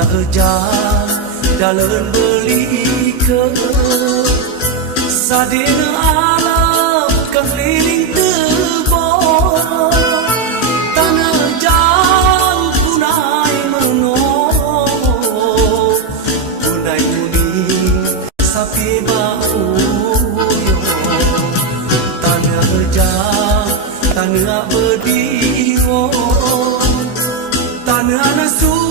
Tanah ejah dalam beli ke Sadina alam keliling tebon Tanah ejah punai menong Punai kuning sapi bau Tanah ejah tanah berdiri Tanah nasu